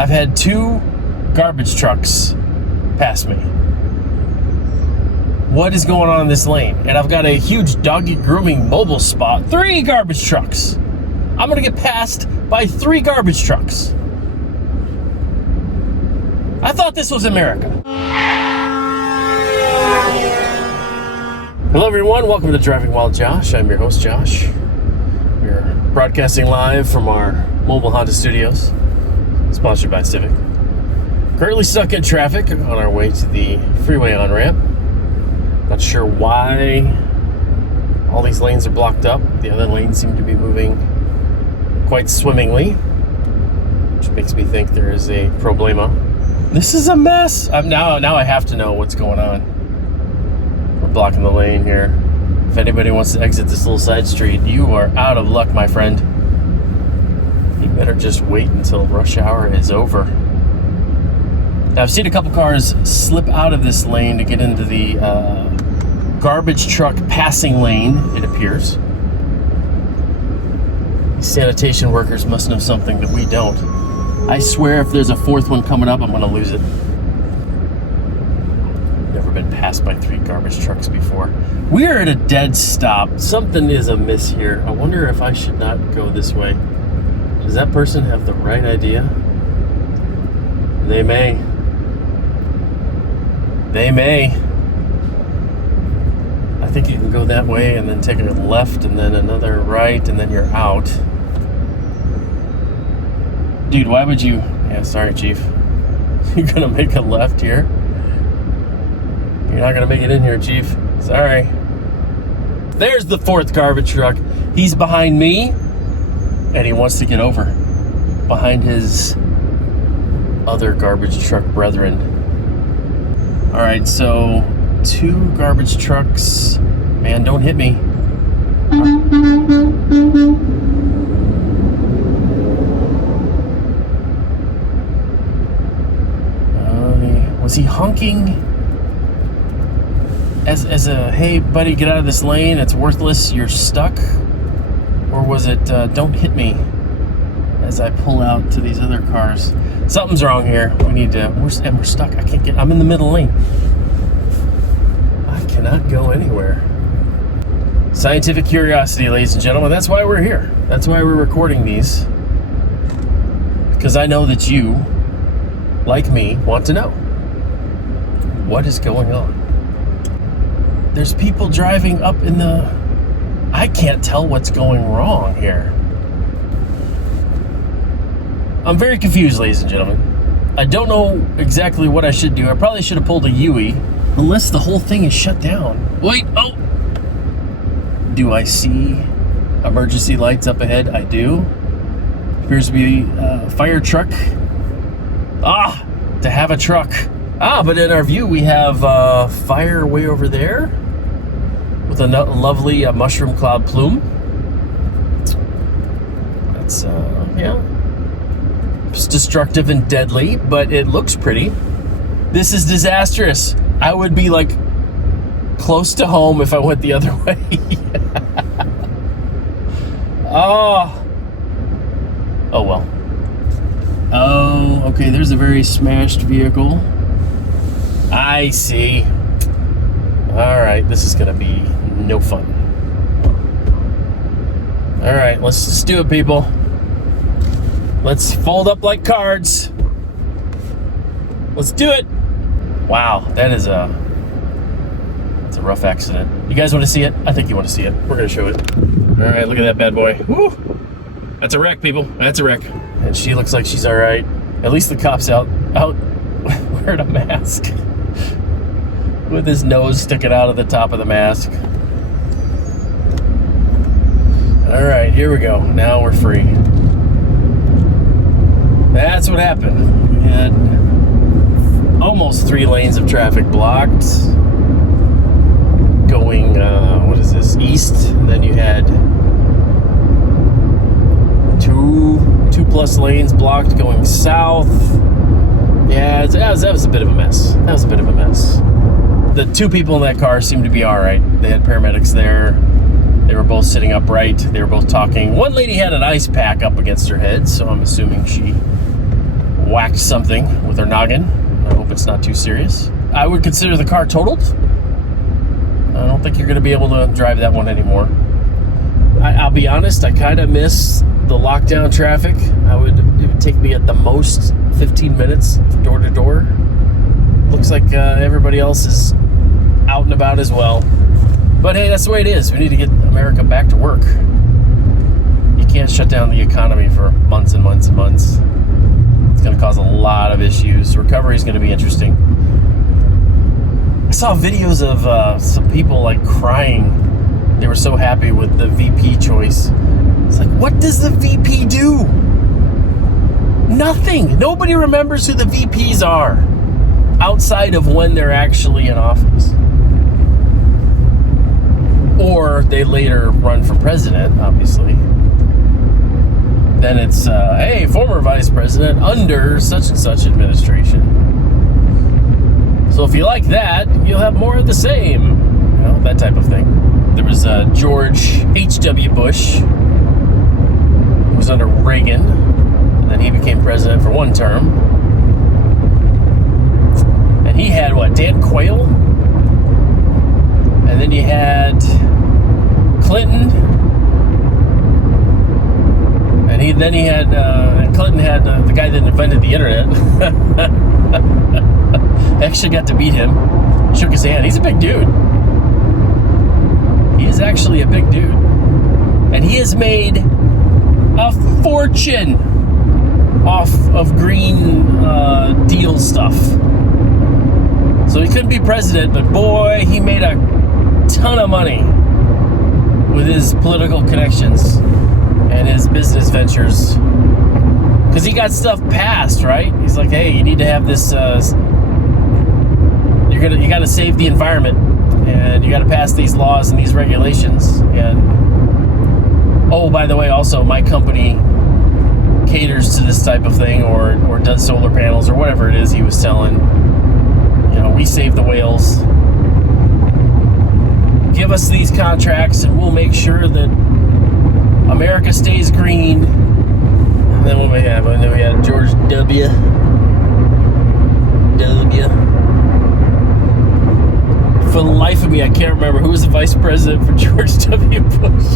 I've had 2 garbage trucks pass me. What is going on in this lane? And I've got a huge doggy grooming mobile spot. 3 garbage trucks. I'm gonna get passed by 3 garbage trucks. I thought this was America. Hello everyone, welcome to Driving While Josh. I'm your host Josh. We're broadcasting live from our mobile Honda studios, sponsored by Civic. Currently stuck in traffic on our way to the freeway on-ramp. Not sure why all these lanes are blocked up. The other lanes seem to be moving quite swimmingly, which makes me think there is a problema. This is a mess. Now I have to know what's going on. We're blocking the lane here. If anybody wants to exit this little side street, you are out of luck, my friend. You better just wait until rush hour is over. Now, I've seen a couple cars slip out of this lane to get into the garbage truck passing lane, it appears. These sanitation workers must know something that we don't. I swear if there's a 4th one coming up, I'm going to lose it. Never been passed by 3 garbage trucks before. We are at a dead stop. Something is amiss here. I wonder if I should not go this way. Does that person have the right idea? They may. They may. I think you can go that way and then take a left and then another right and then you're out. Dude, why would you? Yeah, sorry, Chief. You're gonna make a left here? You're not gonna make it in here, Chief. Sorry. There's the 4th garbage truck. He's behind me and he wants to get over behind his other garbage truck brethren. All right, so 2 garbage trucks. Man, don't hit me. Was he honking as a, hey, buddy, get out of this lane, it's worthless, you're stuck? Or was it, don't hit me, as I pull out to these other cars? Something's wrong here. We need to, we're stuck. I can't get, I'm in the middle lane. I cannot go anywhere. Scientific curiosity, ladies and gentlemen. That's why we're here. That's why we're recording these. Because I know that you, like me, want to know what is going on. There's people driving up in the... I can't tell what's going wrong here. I'm very confused, ladies and gentlemen. I don't know exactly what I should do. I probably should have pulled a Yui, unless the whole thing is shut down. Wait, oh! Do I see emergency lights up ahead? I do. Appears to be a fire truck. Ah! To have a truck. Ah, but in our view, we have fire way over there with a lovely mushroom cloud plume. That's, yeah. It's destructive and deadly, but it looks pretty. This is disastrous. I would be, like, close to home if I went the other way. Oh. Oh, well. Oh, okay, there's a very smashed vehicle. I see. Alright, this is gonna be no fun. Alright, let's just do it, people. Let's fold up like cards. Let's do it. Wow, that's a rough accident. You guys want to see it? I think you want to see it. We're gonna show it. Alright, look at that bad boy. Woo! That's a wreck, people. That's a wreck. And she looks like she's alright. At least the cop's out wearing a mask. With his nose sticking out of the top of the mask. Alright, here we go. Now we're free. That's what happened. We had almost 3 lanes of traffic blocked. Going, what is this, east. And then you had two plus lanes blocked going south. Yeah, that was a bit of a mess. That was a bit of a mess. The 2 people in that car seemed to be all right. They had paramedics there. They were both sitting upright. They were both talking. One lady had an ice pack up against her head, so I'm assuming she whacked something with her noggin. I hope it's not too serious. I would consider the car totaled. I don't think you're going to be able to drive that one anymore. I'll be honest, I kind of miss the lockdown traffic. It would take me at the most 15 minutes door to door. Looks like everybody else is out and about as well. But hey, that's the way it is. We need to get America back to work. You can't shut down the economy for months and months and months. It's going to cause a lot of issues. Recovery is going to be interesting. I saw videos of some people like crying. They were so happy with the VP choice. It's like, what does the VP do? Nothing. Nobody remembers who the VPs are outside of when they're actually in office. Or they later run for president, obviously. Then it's, hey, former vice president under such and such administration. So if you like that, you'll have more of the same. You know, that type of thing. There was George H.W. Bush, who was under Reagan, and then he became president for one term. And he had, Dan Quayle? And then you had Clinton. And and Clinton had the guy that invented the internet. Actually got to meet him. Shook his hand. He's a big dude. He is actually a big dude. And he has made a fortune off of green deal stuff. So he couldn't be president, but boy, he made a ton of money with his political connections and his business ventures. Because he got stuff passed, right? He's like, hey, you need to have this, you got to save the environment. And you got to pass these laws and these regulations. And oh, by the way, also my company caters to this type of thing, or does solar panels or whatever it is he was selling. You know, we save the whales. Give us these contracts, and we'll make sure that America stays green. And then what we have? And then we had George W. For the life of me, I can't remember who was the vice president for George W. Bush.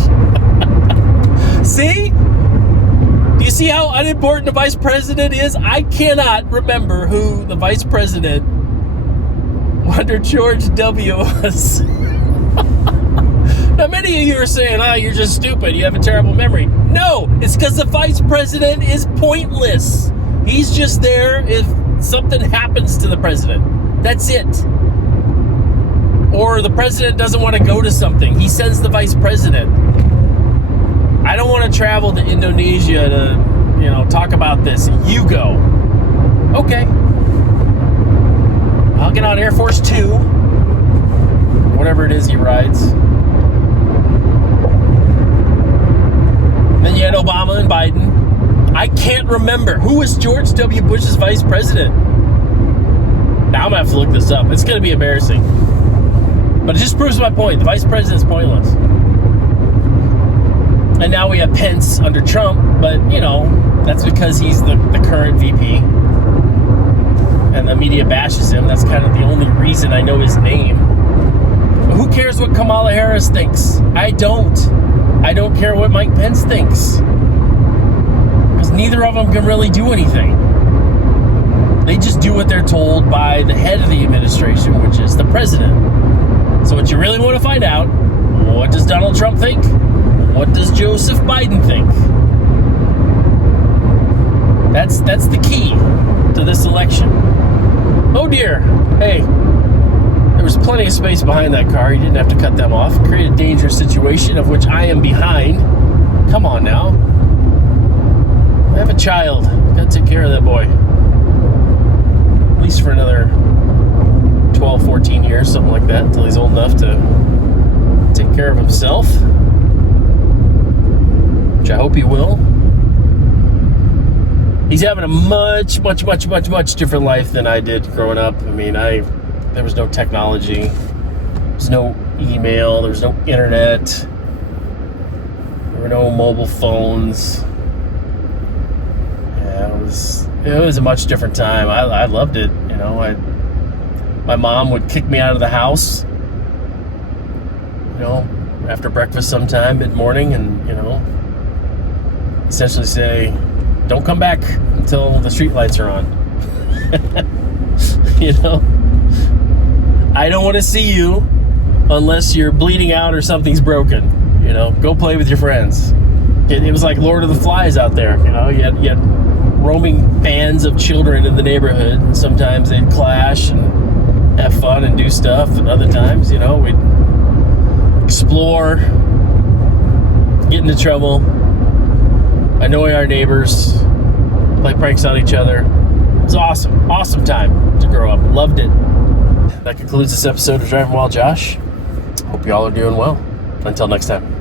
See? Do you see how unimportant the vice president is? I cannot remember who the vice president under George W. was. Now, many of you are saying, you're just stupid. You have a terrible memory. No, it's because the vice president is pointless. He's just there if something happens to the president. That's it. Or the president doesn't want to go to something. He sends the vice president. I don't want to travel to Indonesia to, talk about this. You go. Okay. I'll get on Air Force 2. Whatever it is he rides. Then you had Obama and Biden. I can't remember. Who was George W. Bush's vice president? Now I'm going to have to look this up. It's going to be embarrassing. But it just proves my point. The vice president's pointless. And now we have Pence under Trump, but, that's because he's the current VP. And the media bashes him. That's kind of the only reason I know his name. But who cares what Kamala Harris thinks? I don't care what Mike Pence thinks. Because neither of them can really do anything. They just do what they're told by the head of the administration, which is the president. So what you really want to find out, what does Donald Trump think? What does Joseph Biden think? That's the key to this election. Oh dear. Hey, there was plenty of space behind that car. You didn't have to cut them off. Create a dangerous situation of which I am behind. Come on now. I have a child. Got to take care of that boy. At least for another 12, 14 years, something like that, until he's old enough to take care of himself, which I hope he will. He's having a much different life than I did growing up. I mean, there was no technology, there was no email, there was no internet, there were no mobile phones. Yeah, it was a much different time. I loved it. You know, my mom would kick me out of the house, you know, after breakfast sometime mid-morning, and, you know, essentially say, don't come back until the street lights are on. You know, I don't want to see you unless you're bleeding out or something's broken. You know, go play with your friends. It was like Lord of the Flies out there. You know, you had roaming bands of children in the neighborhood, and sometimes they'd clash and have fun and do stuff, and other times, you know, we'd explore, get into trouble, annoy our neighbors, play pranks on each other. It was awesome. Awesome time to grow up. Loved it. That concludes this episode of Driving While Josh. Hope you all are doing well. Until next time.